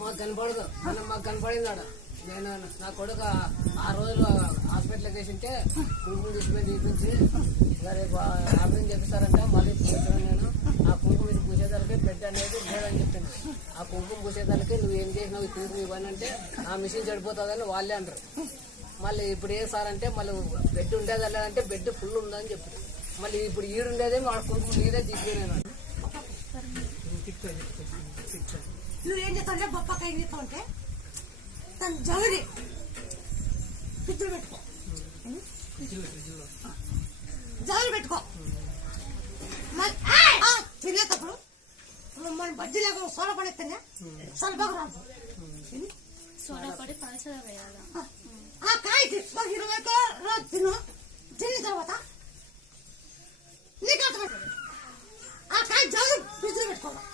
మాకు కనపడదు మనం మాకు కనపడింది ఆడ. నేను నా కొడుకు 6 రోజులు హాస్పిటల్కి వేసింటే కుంకుమ తీసుకుని చూపించి రేపు ఆపరేషన్ చేపిస్తారంట. మళ్ళీ కూర్చొని నేను ఆ కుంకుమ మీరు పూసేదానికి బెడ్ అనేది లేదని చెప్తాను. ఆ కుంకుమ పూసేదానికి నువ్వు ఏం చేసినావు ఈ కుంకుమ ఇవ్వని అంటే ఆ మిషన్ చెడిపోతుందని వాళ్ళే అంటారు. మళ్ళీ ఇప్పుడు ఏ సార్ అంటే మళ్ళీ బెడ్ ఉండేది వెళ్ళాలంటే బెడ్ ఫుల్ ఉందని చెప్తారు. మళ్ళీ ఇప్పుడు ఈడుండేదే మా కుంకుమ నీరే తీసుకునేను. నువ్వేం చేస్తావు బొప్పకాయ ఏం చేస్తావు అంటే తను జగరి ఫ్రిడ్జ్లో పెట్టుకో, జగరి పెట్టుకో. తిరిగేటప్పుడు మన బజ్జీ లేకుండా సోడా పడేస్తేనే సలబాగా రాదు. సోడా పడి పలచగా వేయాలి. ఆ కాయ 20 రోజు తిను. తిన్న తర్వాత నీకు అర్థమవుతుంది. ఆ కాయ జగరి ఫ్రిడ్జ్లో పెట్టుకోవాలి.